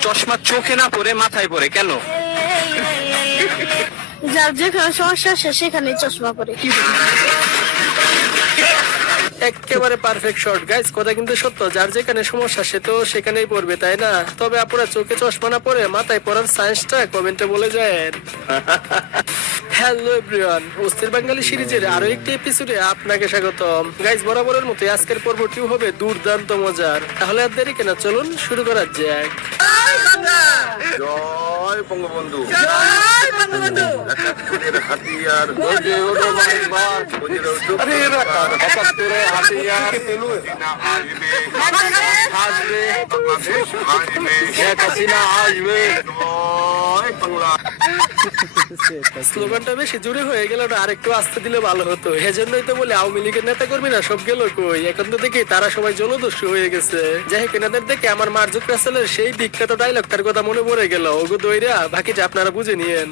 চশমা চোখে না পরে মাথায় পরে কেন? যার যেখানে সমস্যা আসে সেখানে চশমা পরে। একেবারে পারফেক্ট শর্ট গাইস কথা কিন্তু সত্য যার যেখানে সমস্যা সে তো সেখানেই পড়বে তাই না? তবে আপনারা চোখে চশমা না পরে মাথায় পড়ার সায়েন্সটা কমেন্টে বলে যায় হ্যালো এভরিওয়ান অস্থির বাঙালি সিরিজের আরও একটি এপিসোডে আপনাকে স্বাগতম। গাইস বরাবরের মতো আজকের পর্বটিও হবে দুর্দান্ত মজার। তাহলে আর দেরি কেনা? চলুন শুরু করা যাক। জয় বঙ্গবন্ধু। একাত্তরের হাতিয়ার গর্জে ওঠো বাংলার, গর্জে ওঠো বাংলার। একাত্তরে হাতিয়ার আসবে, আসবে বাংলাদেশ আসবে, শেখ হাসিনা আসবে বাংলা। স্লোগানটা বেশি জোরে হয়ে গেল না আরেকটু আসতে দিলে ভালো হতো। এজন্যই তো বলে আওয়ামী লীগের নেতা কর্মী না সব গেল কই? এখন তো দেখি তারা সবাই জলদস্যু হয়ে গেছে। যাই হোক এনাদের দেখে আমার মার্জুক রাসেলের সেই বিখ্যাত ডায়লগটার কথা মনে পড়ে গেল। ওগো দইরা বাকিটা আপনারা বুঝে নিয়েন।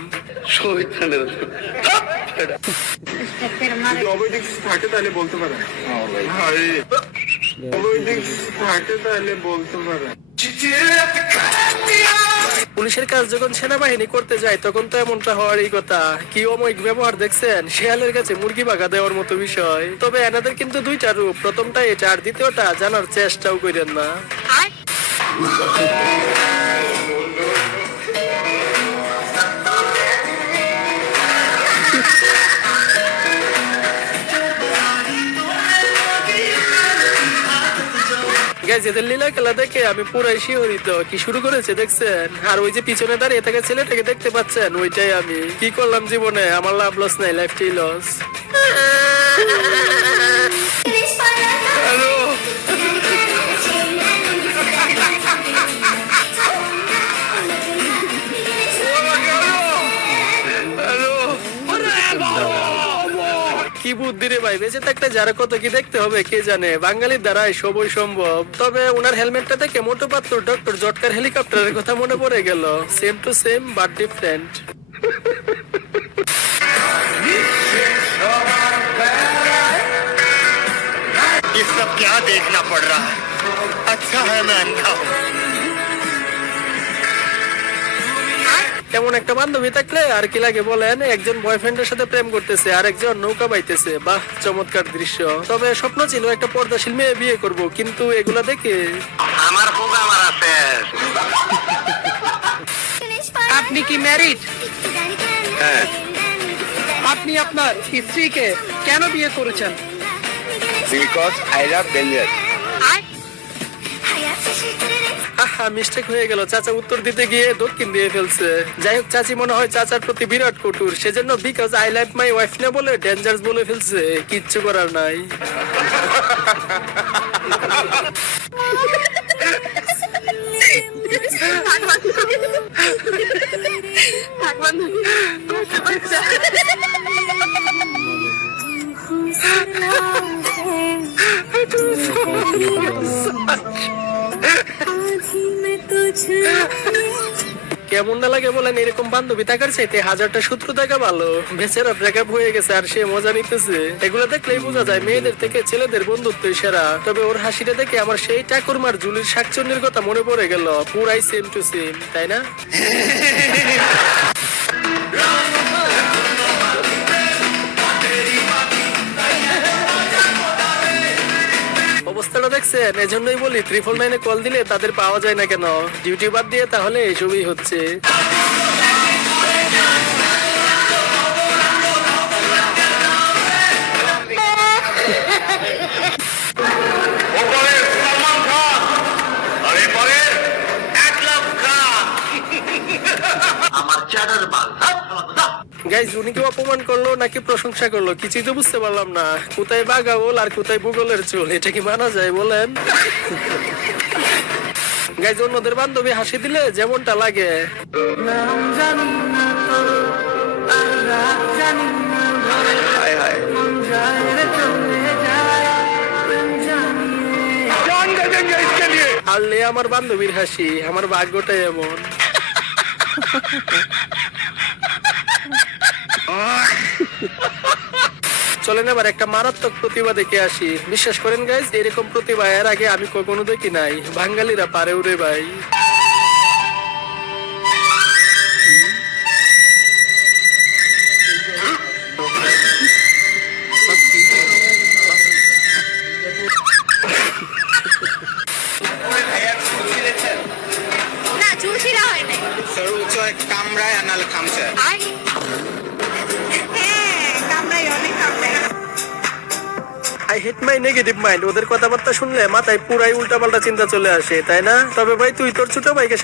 পুলিশের কাজ যখন সেনাবাহিনী করতে যায়, তখন তো এমনটা হওয়ারই কথা। কি অময়িক ব্যবহার দেখছেন? শেয়ালের কাছে মুরগি বাঘা দেওয়ার মতো বিষয়। তবে এনাদের কিন্তু দুইটা রূপ। প্রথমটা এটা, আর দ্বিতীয়টা জানার চেষ্টাও করেন না। Guys, এদের লীলা খেলা দেখে আমি পুরাই শিহরিত। কি শুরু করেছে দেখছেন? আর ওই যে পিছনে দাঁড়িয়ে থাকা ছেলেটাকে দেখতে পাচ্ছেন? ওইটাই আমি। কি করলাম জীবনে? আমার লাভ লস নাই লাইফটাই লস কি বুদ্ধি রে ভাই বেঁচে থাকতে যারা কত কি দেখতে হবে কে জানে বাঙালির দ্বারাই সবই সম্ভব তবে ওনার হেলমেটটা দেখে মোটো পাত্র ডক্টর জটকার হেলিকপ্টারের কথা মনে পড়ে গেল same to same but different ये सब क्या देखना पड़ रहा है अच्छा है मैं अंधा हूँ এমন একটা বান্ধবী থাকলে আর কি লাগে বলেন? একজন বয়ফ্রেন্ডের সাথে প্রেম করতেছে আর একজন নৌকা বাইতেছে। বাহ চমৎকার দৃশ্য। তবে স্বপ্ন ছিল একটা পর্দাশীল মেয়ে বিয়ে করব কিন্তু এগুলা দেখে আমার আমার আছে। আপনি কি ম্যারিড আপনি আপনার স্ত্রীকে কেন বিয়ে করেছেন? বিকজ আই লাভ ডেঞ্জার আহা মিস্টেক হয়ে গেল। চাচা উত্তর দিতে গিয়ে দক্ষিণ দিয়ে ফেলছে। যাই হোক, চাচি মনে হয় চাচার প্রতি বিরাট কঠোর। সেজন্য because I like my wife না বলে ডেঞ্জার্স বলে ফেলছে। কিচ্ছু করার নাই। কেমন না লাগে বলেন, এরকম বান্ধবী থাকার চাইতে হাজারটা সূত্র থাকা ভালো। বেচারা ব্রেকআপ হয়ে গেছে আর সে মজা নিতেছে। এগুলো দেখলেই বোঝা যায় মেয়েদের থেকে ছেলেদের বন্ধুত্ব সেরা। তবে ওর হাসিটা দেখে আমার সেই ঠাকুরমার জুলির শাকচন্নির কথা মনে পড়ে গেল। পুরাই সেম টু সেম তাই না? দেখছেন এজন্যই বলি ত্রিপল নাইনে কল দিলে তাদের পাওয়া যায় না কেন? ডিউটি বাদ দিয়ে তাহলে এসবই হচ্ছে। আমার চ্যাটার বাল গাইজ উনি কি অপমান করল নাকি প্রশংসা করল? কিছুই তো বুঝতে পারলাম না। কোথায় বাগাবল আর কোথায় ভূগোলের চুল? এটা কি মানা যায় বলেন? গাইজ অন্যদের বান্ধবী হাসি দিলে যেমনটা লাগে। হারলে আমার বান্ধবীর হাসি আমার ভাগ্যটাই এমন। চলেন এবার একটা মারাত্মক প্রতিভা দেখে আসি। বিশ্বাস করেন গাইজ এরকম প্রতিভা এর আগে আমি কখনো দেখি নাই। বাঙালিরা পারে উড়ে ভাই। I hate my negative mind ওদের কথাবার্তা শুনলে মাথায় পুরাই উল্টাপাল্টা চিন্তা চলে আসে, তাই না? তবে ভাই, তুই তোর ছোট ভাইকে